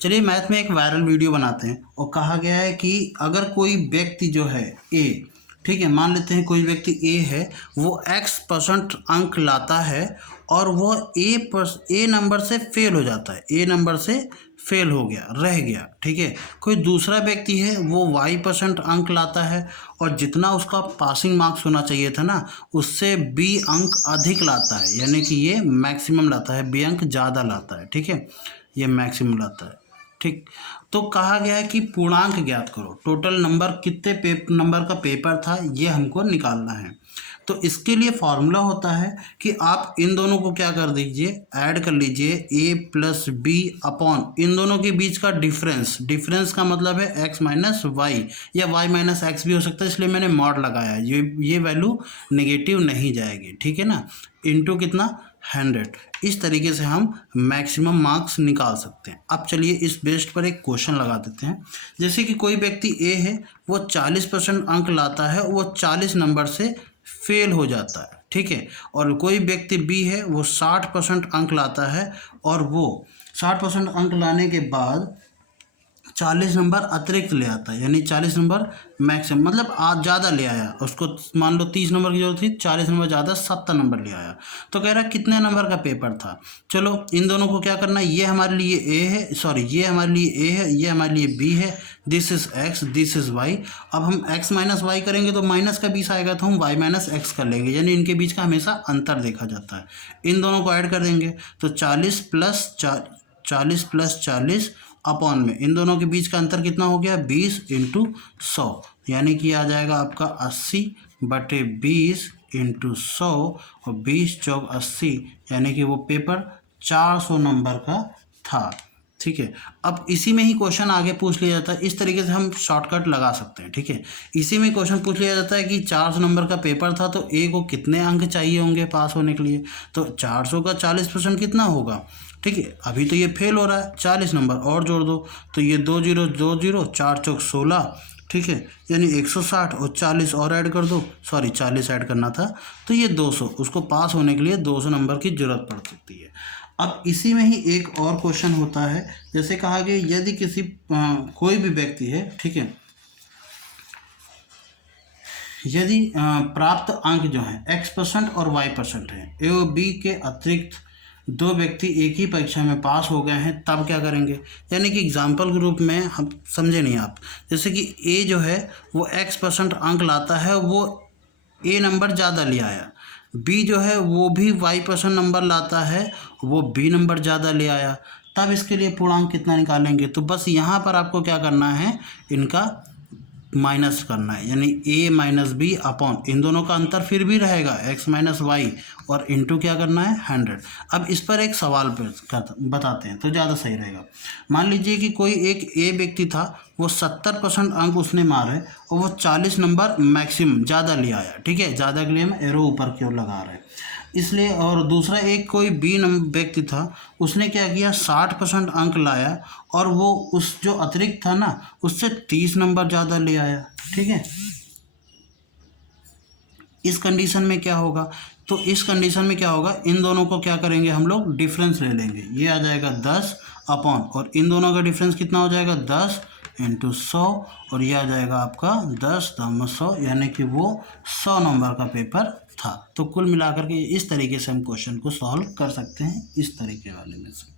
चलिए मैथ में एक वायरल वीडियो बनाते हैं और कहा गया है कि अगर कोई व्यक्ति जो है ए, ठीक है, मान लेते हैं कोई व्यक्ति ए है, वो x% अंक लाता है और वो ए नंबर से फेल हो जाता है, ए नंबर से फेल हो गया, रह गया, ठीक है। कोई दूसरा व्यक्ति है वो y% अंक लाता है और जितना उसका पासिंग मार्क्स होना चाहिए था ना, उससे b अंक अधिक लाता है, यानी कि ये मैक्सिमम लाता है, b अंक ज़्यादा लाता है, ठीक है, ये मैक्सिमम लाता है, ठीक। तो कहा गया है कि पूर्णांक ज्ञात करो, टोटल नंबर कितने नंबर का पेपर था ये हमको निकालना है। तो इसके लिए फॉर्मूला होता है कि आप इन दोनों को क्या कर दीजिए, ऐड कर लीजिए, a प्लस बी अपॉन इन दोनों के बीच का डिफरेंस, डिफरेंस का मतलब है x माइनस वाई या y माइनस एक्स भी हो सकता है, इसलिए मैंने मॉड लगाया, ये वैल्यू नेगेटिव नहीं जाएगी, ठीक है ना, इनटू कितना 100। इस तरीके से हम मैक्सिमम मार्क्स निकाल सकते हैं। अब चलिए इस बेस्ड पर एक क्वेश्चन लगा देते हैं। जैसे कि कोई व्यक्ति ए है, वो 40% अंक लाता है, वो 40 नंबर से फेल हो जाता है, ठीक है। और कोई व्यक्ति बी है, वो 60% अंक लाता है और वो 60% अंक लाने के बाद 40 नंबर अतिरिक्त ले आता है, यानी 40 नंबर मैक्सिमम, मतलब आज ज़्यादा ले आया, उसको मान लो 30 नंबर की जरूरत थी, 40 नंबर ज़्यादा 70 नंबर ले आया। तो कह रहा है कितने नंबर का पेपर था। चलो इन दोनों को क्या करना है, ये हमारे लिए ए है, सॉरी ये हमारे लिए ए है, ये हमारे लिए बी है, this is x, this is y. अब हम एक्स माइनस वाई करेंगे तो माइनस का 20 आएगा, तो हम वाई माइनस एक्स कर लेंगे, यानी इनके बीच का हमेशा अंतर देखा जाता है। इन दोनों को ऐड कर देंगे तो 40 प्लस 40 अपॉन में इन दोनों के बीच का अंतर कितना हो गया, 20 इंटू 100, यानी कि आ जाएगा आपका 80/20 इंटू 100 और 20 चौक 80, यानी कि वो पेपर 400 नंबर का था, ठीक है। अब इसी में ही क्वेश्चन आगे पूछ लिया जाता है, इस तरीके से हम शॉर्टकट लगा सकते हैं, ठीक है। इसी में क्वेश्चन पूछ लिया जाता है कि 400 नंबर का पेपर था, तो ए को कितने अंक चाहिए होंगे पास होने के लिए, तो 400 का 40% कितना होगा, ठीक है। अभी तो ये फेल हो रहा है, 40 नंबर और जोड़ दो, तो ये 2 0 2 0, 4 चौक 16, ठीक है, यानी 160 और 40 और ऐड कर दो, सॉरी 40 ऐड करना था, तो ये 200, उसको पास होने के लिए 200 नंबर की जरूरत पड़ सकती है। अब इसी में ही एक और क्वेश्चन होता है, जैसे कहा गया यदि किसी कोई भी व्यक्ति है, ठीक है, यदि प्राप्त अंक जो है x% और y% है, ए और बी के अतिरिक्त दो व्यक्ति एक ही परीक्षा में पास हो गए हैं, तब क्या करेंगे। यानी कि एग्जाम्पल के रूप में हम समझे नहीं आप, जैसे कि ए जो है वो x% अंक लाता है, वो ए नंबर ज़्यादा ले आया, बी जो है वो भी y% नंबर लाता है, वो बी नंबर ज़्यादा ले आया, तब इसके लिए पूर्णांक कितना निकालेंगे। तो बस यहाँ पर आपको क्या करना है, इनका माइनस करना है, यानी a माइनस बी अपॉन इन दोनों का अंतर फिर भी रहेगा x माइनस वाई और इंटू क्या करना है 100। अब इस पर एक सवाल बताते हैं तो ज़्यादा सही रहेगा। मान लीजिए कि कोई एक ए व्यक्ति था, वो 70% अंक उसने मारे और वो 40 नंबर मैक्सिमम ज़्यादा ले आया, ठीक है, ज़्यादा के लिए हम एरो ऊपर की ओर लगा रहे हैं इसलिए। और दूसरा एक कोई बी व्यक्ति था, उसने क्या किया 60% अंक लाया और वो उस जो अतिरिक्त था ना उससे 30 नंबर ज़्यादा ले आया, ठीक है। इस कंडीशन में क्या होगा, तो इस कंडीशन में क्या होगा, इन दोनों को क्या करेंगे हम लोग डिफरेंस ले लेंगे, ये आ जाएगा 10 अपॉन, और इन दोनों का डिफरेंस कितना हो जाएगा 10 इंटू 100, और ये आ जाएगा आपका 10 दाम 100, यानी कि वो 100 नंबर का पेपर था। तो कुल मिलाकर के इस तरीके से हम क्वेश्चन को सॉल्व कर सकते हैं, इस तरीके वाले में से।